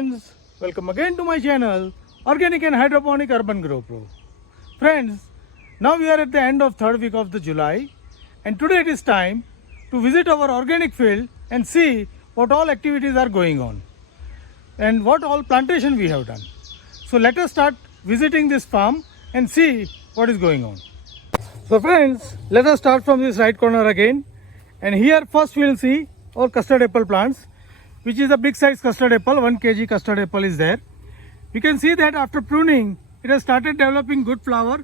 friends, welcome again to my channel Organic and Hydroponic Urban Grow Pro. Friends, now we are at the end of third week of the July and today it is time to visit our organic field and see what all activities are going on and what all plantation we have done. So let us start visiting this farm and see what is going on. So friends, let us start from this right corner again, and here first we will see our custard apple plants, which is a big size custard apple. 1 kg custard apple is there. You can see that after pruning it has started developing good flower,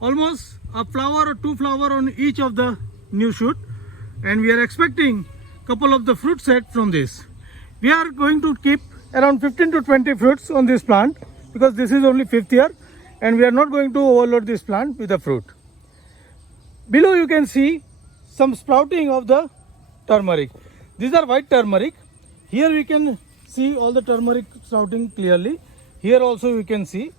almost a flower or 2 flower on each of the new shoot, and we are expecting couple of the fruit set from this. We are going to keep around 15 to 20 fruits on this plant because this is only 5th year and we are not going to overload this plant with the fruit. Below you can see some sprouting of the turmeric. These are white turmeric. Here we can see all the turmeric sprouting clearly. Here also we can see.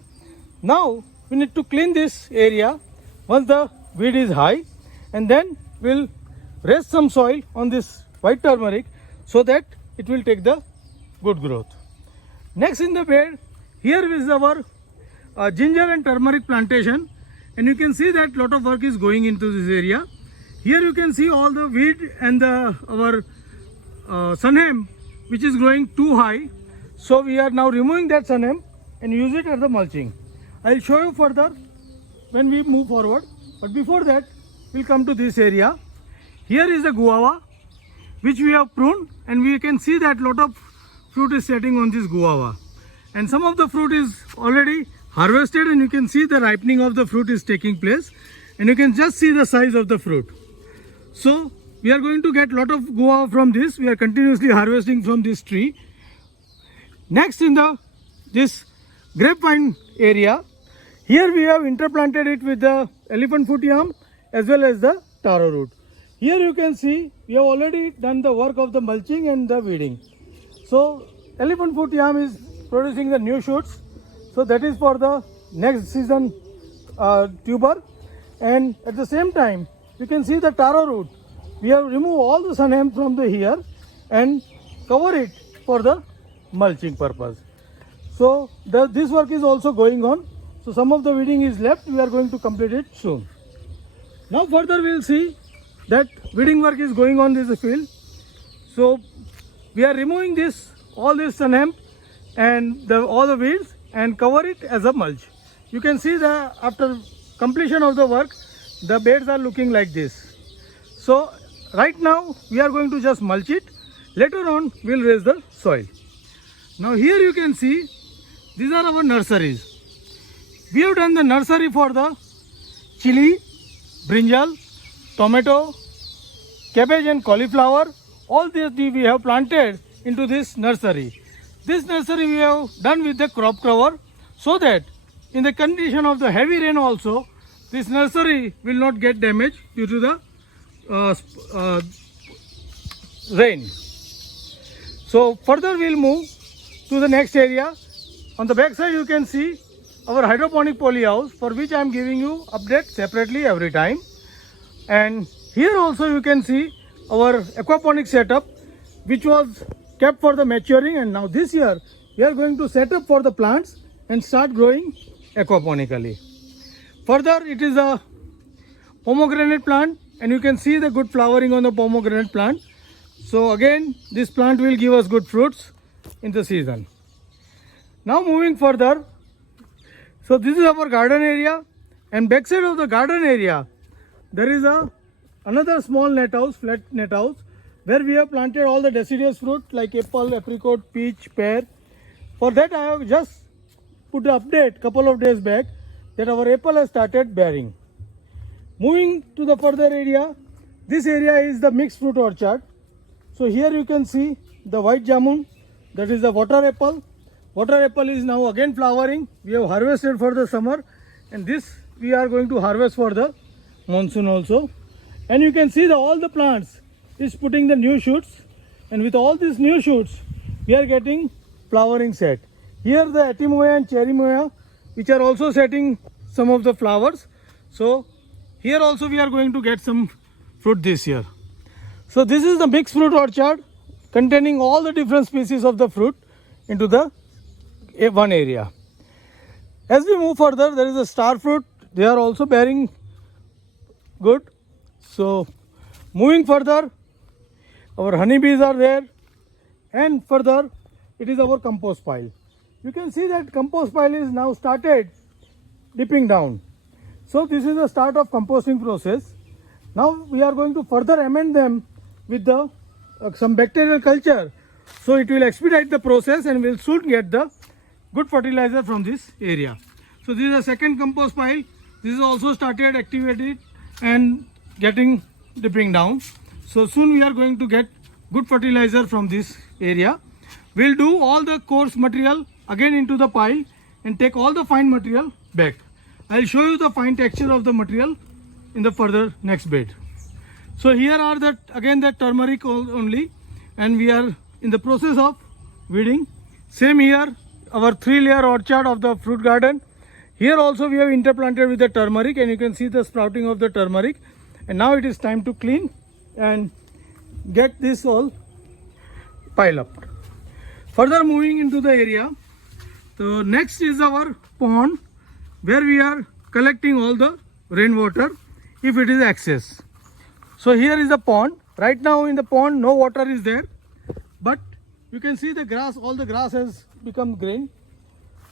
Now we need to clean this area once the weed is high, and then we'll raise some soil on this white turmeric so that it will take the good growth. Next in the bed, here is our ginger and turmeric plantation, and you can see that lot of work is going into this area. Here you can see all the weed and our sun hemp which is growing too high. So we are now removing that sun hemp and use it as the mulching. I will show you further when we move forward, but before that we'll come to this area. Here is the guava which we have pruned, and we can see that lot of fruit is setting on this guava, and some of the fruit is already harvested, and you can see the ripening of the fruit is taking place, and you can just see the size of the fruit. So we are going to get lot of guava from this. We are continuously harvesting from this tree. Next in this grapevine area, here we have interplanted it with the elephant foot yam as well as the taro root. Here you can see we have already done the work of the mulching and the weeding. So elephant foot yam is producing the new shoots, so that is for the next season tuber, and at the same time you can see the taro root. We have removed all the sun hemp from the here and cover it for the mulching purpose. So this work is also going on. So some of the weeding is left. We are going to complete it soon. Now further we will see that weeding work is going on this field. So we are removing all this sun hemp and all the weeds and cover it as a mulch. You can see that after completion of the work, the beds are looking like this. So right now we are going to just mulch it. Later on we will raise the soil. Now here you can see these are our nurseries. We have done the nursery for the chili, brinjal, tomato, cabbage and cauliflower. All these we have planted into this nursery. This nursery we have done with the crop cover so that in the condition of the heavy rain also, this nursery will not get damaged due to the rain. So further we will move to the next area. On the back side you can see our hydroponic polyhouse, for which I am giving you update separately every time. And here also you can see our aquaponic setup which was kept for the maturing, and now this year we are going to set up for the plants and start growing aquaponically. Further it is a pomegranate plant, and you can see the good flowering on the pomegranate plant. So again this plant will give us good fruits in the season. Now moving further, so this is our garden area, and backside of the garden area there is another small net house, flat net house, where we have planted all the deciduous fruit like apple, apricot, peach, pear. For that I have just put an update couple of days back that our apple has started bearing. Moving to the further area, this area is the mixed fruit orchard. So here you can see the white jamun, that is the water apple. Water apple is now again flowering. We have harvested for the summer, and this we are going to harvest for the monsoon also. And you can see all the plants is putting the new shoots, and with all these new shoots we are getting flowering set. Here the Atimoya and Cherimoya which are also setting some of the flowers. So here also we are going to get some fruit this year. So this is the mixed fruit orchard containing all the different species of the fruit into the one area. As we move further, there is a star fruit. They are also bearing good. So moving further, our honeybees are there, and further it is our compost pile. You can see that compost pile is now started dipping down. So this is the start of composting process. Now we are going to further amend them with the some bacterial culture. So it will expedite the process and we'll soon get the good fertilizer from this area. So this is the second compost pile. This is also started activated and getting dipping down. So soon we are going to get good fertilizer from this area. We'll do all the coarse material again into the pile and take all the fine material back. I'll show you the fine texture of the material in the further next bed. So here are the again the turmeric only, and we are in the process of weeding. Same here, our 3-layer orchard of the fruit garden. Here also we have interplanted with the turmeric, and you can see the sprouting of the turmeric. And now it is time to clean and get this all pile up. Further moving into the area, so next is our pond where we are collecting all the rainwater if it is excess. So here is the pond. Right now in the pond no water is there, but you can see the grass, all the grass has become green.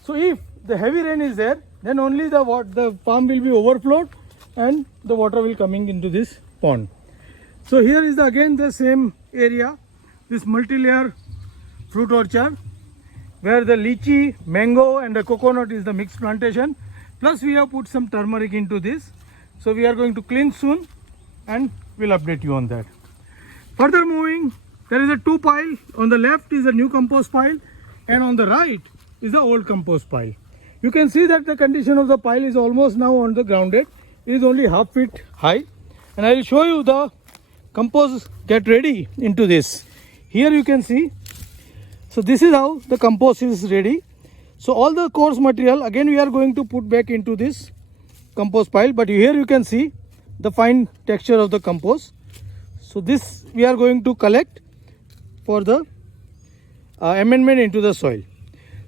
So if the heavy rain is there, then only the farm will be overflowed and the water will coming into this pond. So here is again the same area, this multi-layer fruit orchard where the lychee, mango and the coconut is the mixed plantation. Plus we have put some turmeric into this. So we are going to clean soon and we'll update you on that. Further moving, there is a 2 pile. On the left is a new compost pile and on the right is the old compost pile. You can see that the condition of the pile is almost now on the grounded. It is only half feet high, and I will show you the compost get ready into this. Here you can see, so this is how the compost is ready. So all the coarse material again we are going to put back into this compost pile, but here you can see the fine texture of the compost. So this we are going to collect for the amendment into the soil.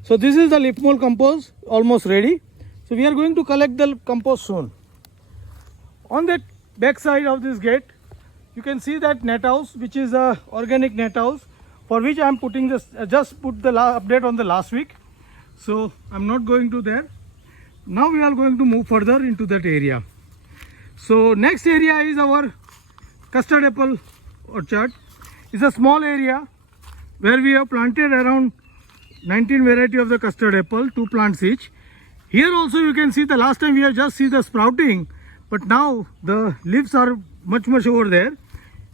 So this is the leaf mold compost almost ready. So we are going to collect the compost soon. On the back side of this gate, you can see that net house, which is a organic net house, for which I am putting this. Just put the update on the last week. So I'm not going to there. Now we are going to move further into that area. So next area is our custard apple orchard. It's a small area where we have planted around 19 variety of the custard apple, 2 plants each. Here also you can see the last time we have just see the sprouting, but now the leaves are much over there.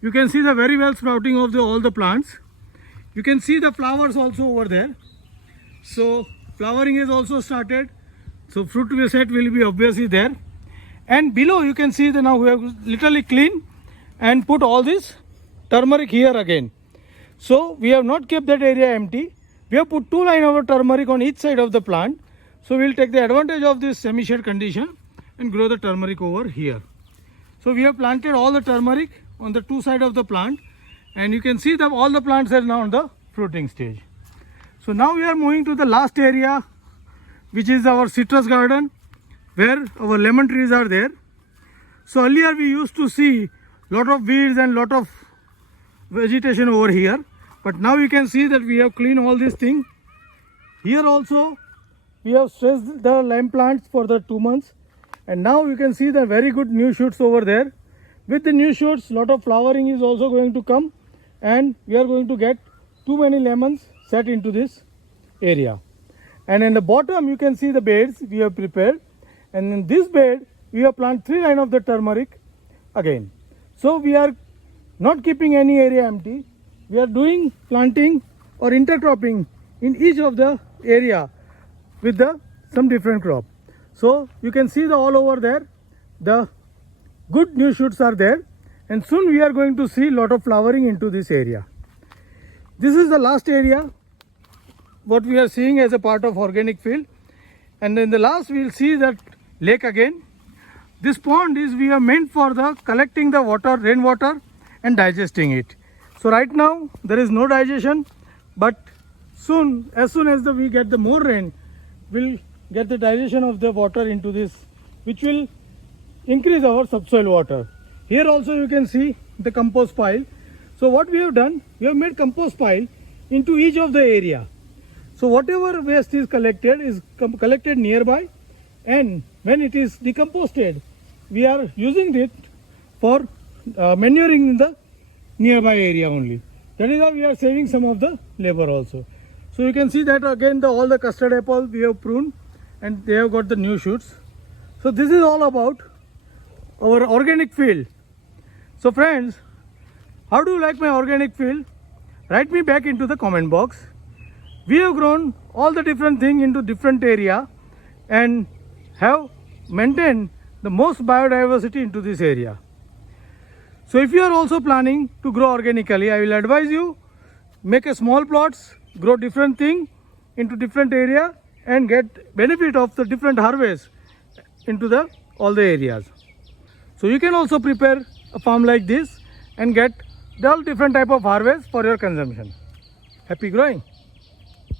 You can see the very well sprouting of all the plants. You can see the flowers also over there. So flowering is also started. So fruit set will be obviously there. And below you can see that now we have literally clean and put all this turmeric here again. So we have not kept that area empty. We have put 2 lines of turmeric on each side of the plant. So we will take the advantage of this semi-shade condition and grow the turmeric over here. So we have planted all the turmeric on the 2 sides of the plant, and you can see that all the plants are now on the fruiting stage. So now we are moving to the last area, which is our citrus garden, where our lemon trees are there. So earlier we used to see lot of weeds and lot of vegetation over here, but now you can see that we have cleaned all these things. Here also we have stressed the lime plants for the 2 months, and now you can see the very good new shoots over there. With the new shoots, lot of flowering is also going to come, and we are going to get too many lemons set into this area. And in the bottom you can see the beds we have prepared, and in this bed we have planted 3 lines of the turmeric again. So we are not keeping any area empty. We are doing planting or intercropping in each of the area with some different crop. So you can see all over there the good new shoots are there, and soon we are going to see lot of flowering into this area. This is the last area what we are seeing as a part of organic field, and in the last we will see that lake again. This pond is we are meant for the collecting the water, rainwater, and digesting it. So right now there is no digestion, but as soon as we get the more rain, we'll get the dilution of the water into this, which will increase our subsoil water. Here also you can see the compost pile. So what we have done, we have made compost pile into each of the area. So whatever waste is collected nearby, and when it is decomposted, we are using it for manuring in the nearby area only. That is how we are saving some of the labor also. So you can see that again all the custard apple we have pruned and they have got the new shoots. So this is all about our organic field. So friends, how do you like my organic field? Write me back into the comment box. We have grown all the different things into different area and have maintained the most biodiversity into this area. So if you are also planning to grow organically, I will advise you, make a small plots, grow different thing into different area and get benefit of the different harvest into all the areas. So you can also prepare a farm like this and get all different type of harvest for your consumption. Happy growing!